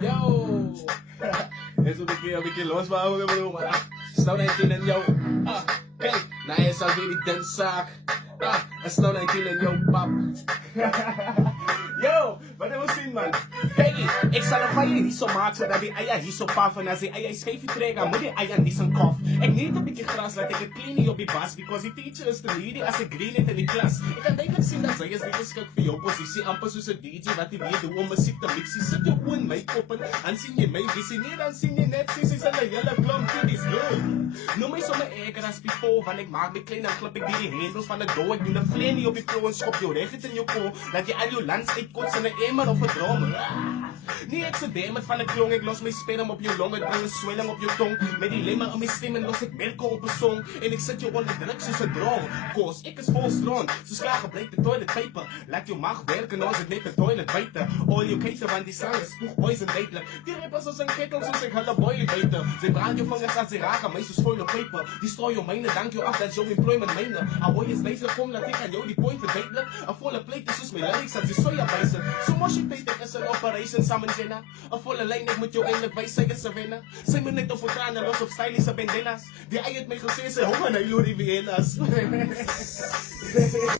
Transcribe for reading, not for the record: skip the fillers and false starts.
Yo! Eso de que los bajo de broma. Snow 19 en yo. Hey, na essa vida den sak. Snow 19 en yo, pap. Yo, wat hebben we zien, man? Peggy, ik zal er van je niet zo maken dat die eier hier zo paffen. Als die eier scheef trekken, moet die eier niet zo'n kof. Ik niet een beetje gras, laat ik het clean op die bas. Because die teacher is de lady als ik green in die klas. Ik kan denk zien dat zij is niet geschikt voor jouw positie. Amper zoals een DJ wat die weer doet om muziek te mixen. Zit je gewoon mij koppen, en zing je mij visie. Nee, dan zing je net sissy en de hele klomp in die sloot. Noem mij zo'n eigen als before, want ik maak me klein en klap ik die hendels van de dood. Ik doe een vleen op je pro en schop je recht in je ko. Laat je al je lands uitkots in een emmer of een droom. Nee, ik zit daar met van de klong, ik los mijn sperm op je long, ik breng een zwelling op je tong. Met die lemmer aan mijn stem en los ik merken op een song. En ik zet je onder druk zoals een droom. Koos, ik is vol stroom, zo slaag gebruik de toilet paper. Laat je maag werken als het net de toilet buiten. All you cater van die zang is spoeg poison duidelijk. Die rappers als een kettle, zoals ik hele boy buiten. Ze brand je vingers als ze raken, mij zo spoiler paper. Die strooi je mijne, dank je af dat je employment mijne. Al je is bezig, kom laat ik aan jou die point verduidelijk. Een volle plate is zoals mijn lyrics als die soja bijzen. Zo moest je paytek is een operation samen zinnen. Een volle lijn, ik moet jou eindelijk wijs zeggen ze winnen. Zij me net over tranen los op stylische bendenas. Die eiert mij gezien, ze horen naar jullie weer